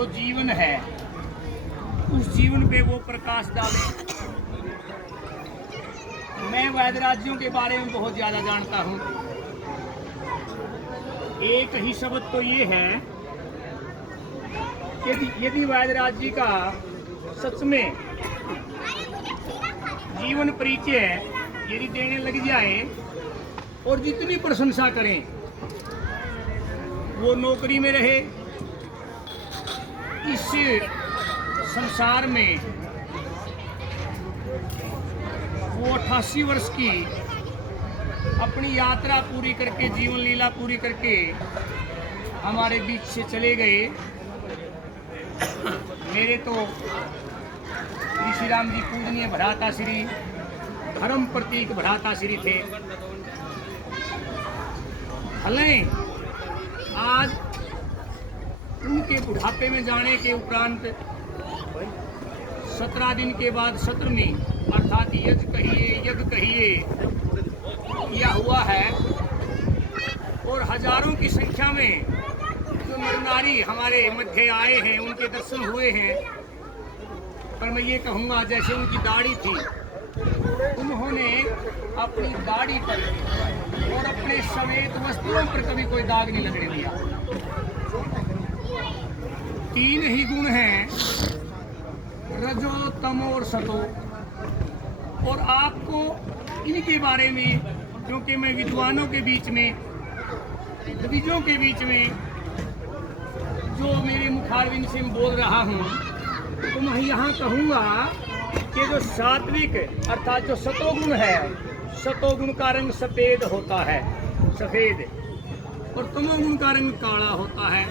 जो जीवन है उस जीवन पे वो प्रकाश डाले। मैं वैद राज्यों के बारे में बहुत ज़्यादा जानता हूँ। एक ही शब्द तो ये है कि यदि वैद राज्य का सच में जीवन परिचय यदि देने लग जाए और जितनी प्रशंसा करें, वो नौकरी में रहे, इस संसार में वो 88 वर्ष की अपनी यात्रा पूरी करके, जीवन लीला पूरी करके हमारे बीच से चले गए। मेरे तो श्री राम जी पूजनीय भ्राता श्री, धर्म प्रतीक भ्राता श्री थे। भले आज उनके बुढ़ापे में जाने के उपरांत 17 दिन के बाद 17वीं अर्थात यज्ञ कहिए किया हुआ है, और हजारों की संख्या में जो नर नारी हमारे मध्य आए हैं, उनके दर्शन हुए हैं। पर मैं ये कहूँगा, जैसे उनकी दाढ़ी थी, उन्होंने अपनी दाढ़ी पर और अपने समेत वस्त्रों पर कभी कोई दाग नहीं लगने दिया। 3 ही गुण हैं, रजो, तमो और सतो। और आपको इनके बारे में, क्योंकि मैं विद्वानों के बीच में, द्विजों के बीच में जो मेरे मुखारविंद से बोल रहा हूँ, तो मैं यहाँ कहूँगा कि जो सात्विक अर्थात जो सतोगुण है, सतोगुण का रंग सफेद होता है, सफेद, और तमोगुण का रंग काला होता है,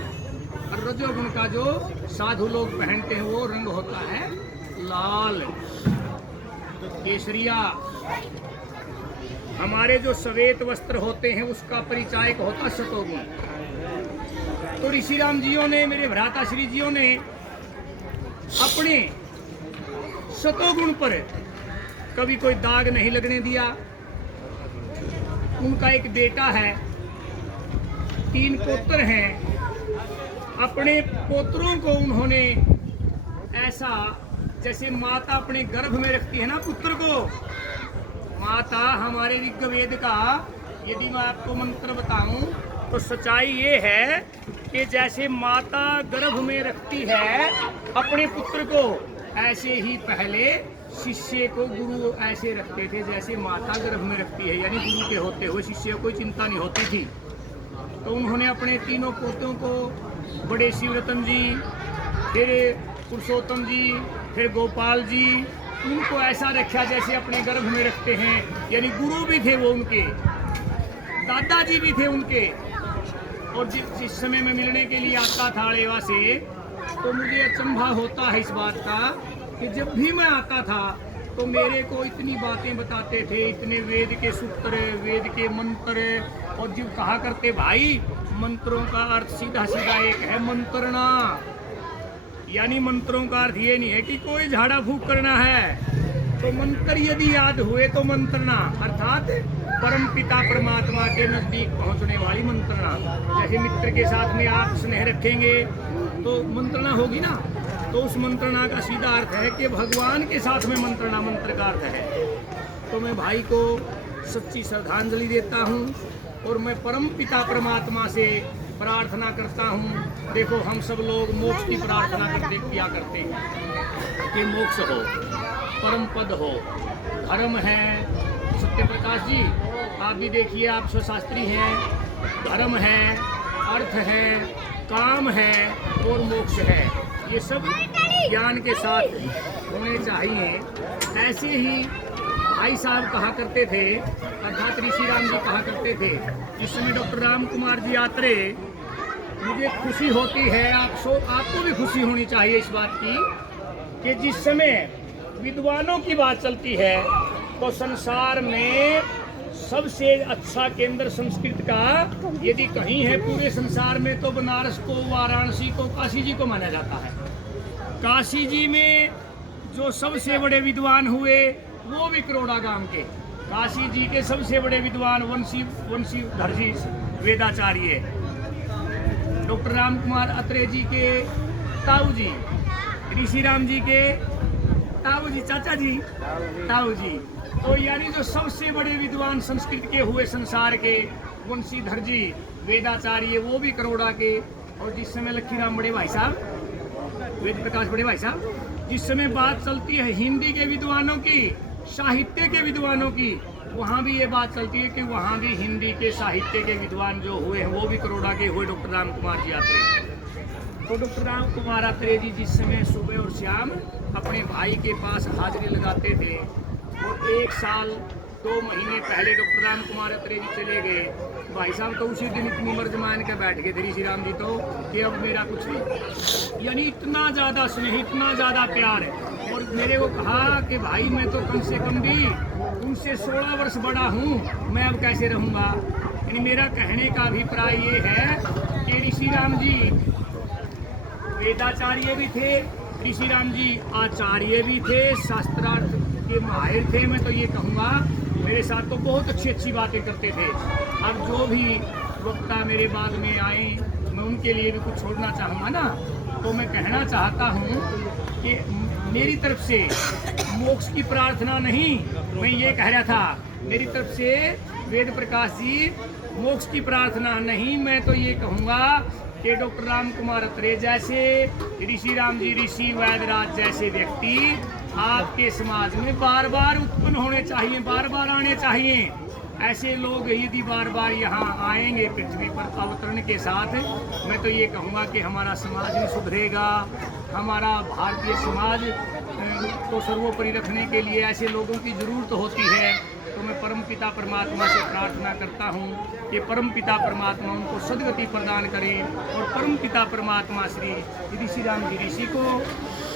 और रजोगुण का जो साधु लोग पहनते हैं वो रंग होता है लाल, केसरिया। हमारे जो श्वेत वस्त्र होते हैं उसका परिचायक होता है सतोगुण। तो ऋषि राम जियों ने, मेरे भ्राता श्री जियों ने अपने सतोगुण पर कभी कोई दाग नहीं लगने दिया। उनका एक बेटा है, 3 पोत्र हैं। अपने पोत्रों को उन्होंने ऐसा, जैसे माता अपने गर्भ में रखती है ना पुत्र को, माता हमारे ऋग्वेद का यदि मैं आपको मंत्र बताऊं तो सच्चाई ये है कि जैसे माता गर्भ में रखती है अपने पुत्र को, ऐसे ही पहले शिष्य को गुरु ऐसे रखते थे जैसे माता गर्भ में रखती है, यानी गुरु के होते हुए शिष्य को कोई चिंता नहीं होती थी। तो उन्होंने अपने 3 पोतों को, बड़े शिवरतन जी, फिर पुरुषोत्तम जी, फिर गोपाल जी, उनको ऐसा रखा जैसे अपने गर्भ में रखते हैं, यानी गुरु भी थे वो उनके, दादाजी भी थे उनके। और जिस समय मैं मिलने के लिए आता था रेवा से, तो मुझे अचंभा होता है इस बात का कि जब भी मैं आता था तो मेरे को इतनी बातें बताते थे, इतने वेद के सूत्र, वेद के मंत्र, और जो कहा करते भाई मंत्रों का अर्थ सीधा सीधा एक है, मंत्रना। यानी मंत्रों का अर्थ ये नहीं है कि कोई झाड़ा फूक करना है, तो मंत्र यदि याद हुए तो मंत्रना, अर्थात परम पिता परमात्मा के नजदीक पहुंचने वाली मंत्रणा। जैसे मित्र के साथ में आप स्नेह रखेंगे तो मंत्रणा होगी ना, तो उस मंत्रणा का सीधा अर्थ है कि भगवान के साथ में मंत्रणा, मंत्र का अर्थ है। तो मैं भाई को सच्ची श्रद्धांजलि देता हूँ और मैं परम पिता परमात्मा से प्रार्थना करता हूँ। देखो हम सब लोग मोक्ष की प्रार्थना किया करते हैं कि मोक्ष हो, परम पद हो, धर्म है। सत्य प्रकाश जी आप भी देखिए, आप स्वशास्त्री हैं, धर्म है, अर्थ है, काम है और मोक्ष है, ये सब ज्ञान के साथ होने चाहिए। ऐसे ही भाई साहब कहा करते थे, अर्थात ऋषि राम जी कहा करते थे। इस समय डॉक्टर राम कुमार जी आत्रे, मुझे खुशी होती है, आपको भी खुशी होनी चाहिए इस बात की कि जिस समय विद्वानों की बात चलती है तो संसार में सबसे अच्छा केंद्र संस्कृत का यदि कहीं है पूरे संसार में तो बनारस को, वाराणसी को, काशी जी को माना जाता है। काशी जी में जो सबसे बड़े विद्वान हुए वो भी करोड़ा गांव के। काशी जी के सबसे बड़े विद्वान वंशीधर जी वेदाचार्य, डॉक्टर राम कुमार अत्रे जी के ताऊ जी, ऋषि राम जी के ताऊ जी, चाचा जी, ताऊ जी। तो यानी जो सबसे बड़े विद्वान संस्कृत के हुए संसार के, वंशीधर जी वेदाचार्य, वो भी करोड़ा के। और जिस समय लक्ष्मीराम बड़े भाई साहब, वेद प्रकाश बड़े भाई साहब, जिस समय बात चलती है हिंदी के विद्वानों की, साहित्य के विद्वानों की, वहाँ भी ये बात चलती है कि वहाँ भी हिंदी के साहित्य के विद्वान जो हुए हैं वो भी करोड़ा के हुए, डॉक्टर राम कुमार जी आत्रेय। तो डॉक्टर राम कुमार आत्रेय जी जिस समय सुबह और शाम अपने भाई के पास हाजिरी लगाते थे, और 1 साल 2 महीने पहले डॉक्टर राम कुमार आत्रेय जी चले गए। भाई साहब तो उसी दिन इतनी मर्ज मान के बैठ गए थे ऋषि राम जी तो, कि अब मेरा कुछ नहीं। यानी इतना ज़्यादा स्नेह, इतना ज़्यादा प्यार है। और मेरे को कहा कि भाई मैं तो कम से कम भी उनसे 16 वर्ष बड़ा हूँ, मैं अब कैसे रहूँगा। यानी मेरा कहने का अभिप्राय ये है कि ऋषि राम जी वेदाचार्य भी थे, ऋषि राम जी आचार्य भी थे, शास्त्रार्थ के माहिर थे। मैं तो ये कहूँगा मेरे साथ तो बहुत अच्छी अच्छी बातें करते थे। अब जो भी वक्ता मेरे बाद में आए, मैं उनके लिए भी कुछ छोड़ना चाहूँगा ना, तो मैं कहना चाहता हूँ कि मेरी तरफ से मोक्ष की प्रार्थना नहीं, मैं ये कह रहा था, मेरी तरफ से वेद प्रकाश जी मोक्ष की प्रार्थना नहीं, मैं तो ये कहूँगा कि डॉक्टर राम कुमार आत्रेय जैसे, ऋषि राम जी, ऋषि वैदराज जैसे व्यक्ति आपके समाज में बार बार उत्पन्न होने चाहिए, बार बार आने चाहिए। ऐसे लोग यदि बार बार यहाँ आएंगे पृथ्वी पर अवतरण के साथ, मैं तो ये कहूँगा कि हमारा समाज भी सुधरेगा। हमारा भारतीय समाज को सर्वोपरि रखने के लिए ऐसे लोगों की ज़रूरत होती है। तो मैं परमपिता परमात्मा से प्रार्थना करता हूँ कि परमपिता परमात्मा उनको सद्गति प्रदान करें, और परमपिता परमात्मा श्री ऋषि राम जी ऋषि को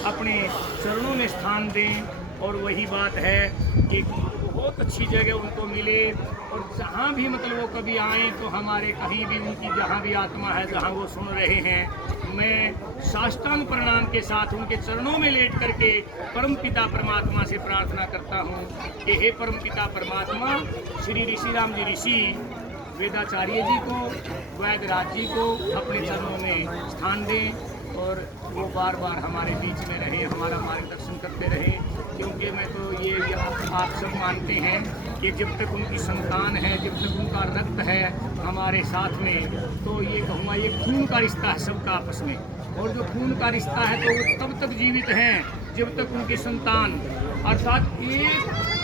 अपने चरणों में स्थान दें। और वही बात है कि बहुत अच्छी जगह उनको मिले, और जहाँ भी मतलब वो कभी आएँ तो हमारे कहीं भी उनकी जहाँ भी आत्मा है, जहाँ वो सुन रहे हैं, मैं साष्टांग प्रणाम के साथ उनके चरणों में लेट करके परमपिता परमात्मा से प्रार्थना करता हूँ कि हे परमपिता परमात्मा, श्री ऋषि राम जी ऋषि वेदाचार्य जी को, वैदराज जी को अपने चरणों में स्थान दें, और वो बार बार हमारे बीच में रहे, हमारा मार्गदर्शन करते रहे। क्योंकि मैं तो ये आप सब मानते हैं कि जब तक उनकी संतान है, जब तक उनका रक्त है हमारे साथ में, तो ये कहूँगा ये खून का रिश्ता है सबका आपस में। और जो खून का रिश्ता है तो वो तब तक जीवित हैं जब तक उनकी संतान, अर्थात 1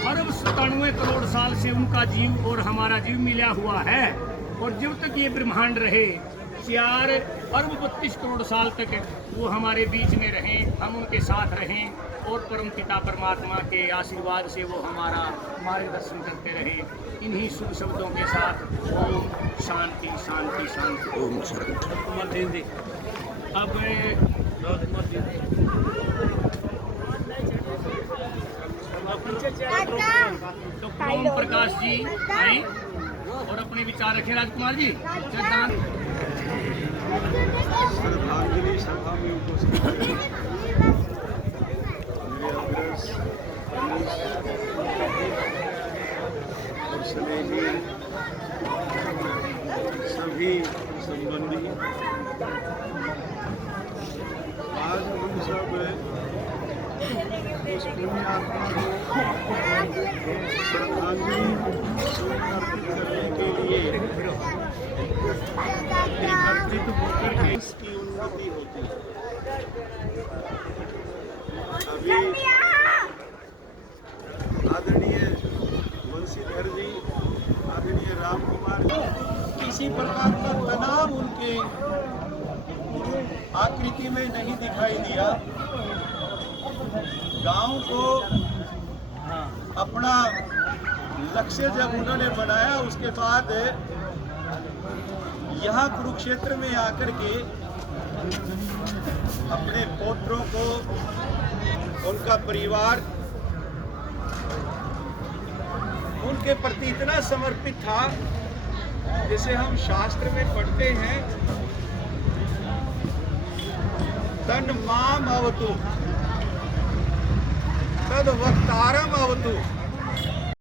अरब 97 करोड़ साल से उनका जीव और हमारा जीव मिला हुआ है। और जब तक ये ब्रह्मांड रहे, 4 अरब 32 करोड़ साल तक वो हमारे बीच में रहें, हम उनके साथ रहें, और परमपिता परमात्मा के आशीर्वाद से वो हमारा मार्गदर्शन करते रहें। इन्हीं शुभ शब्दों के साथ ओम शांति शांति शांति। ओम शांति। अब डॉक्टर ओम प्रकाश जी आए और अपने विचार रखें। राजकुमार जी श्रद्धांजलि सभा में उपस्थित और सभी संबंधी, आज हम सब उस पुण्य आत्मा को श्रद्धांजलि अर्पित करने के लिए एकत्रित होकर के इसकी उन्नति होती है। अभी आदरणीय वंशीधर जी, आदरणीय राम कुमार जी, किसी प्रकार का तनाव उनके आकृति में नहीं दिखाई दिया। गांव को अपना लक्ष्य जब उन्होंने बनाया, उसके बाद यहाँ कुरुक्षेत्र में आकर के अपने पोत्रों को, उनका परिवार उनके प्रति इतना समर्पित था, जैसे हम शास्त्र में पढ़ते हैं, तन माम अवतु तद वक्तारम अवतु।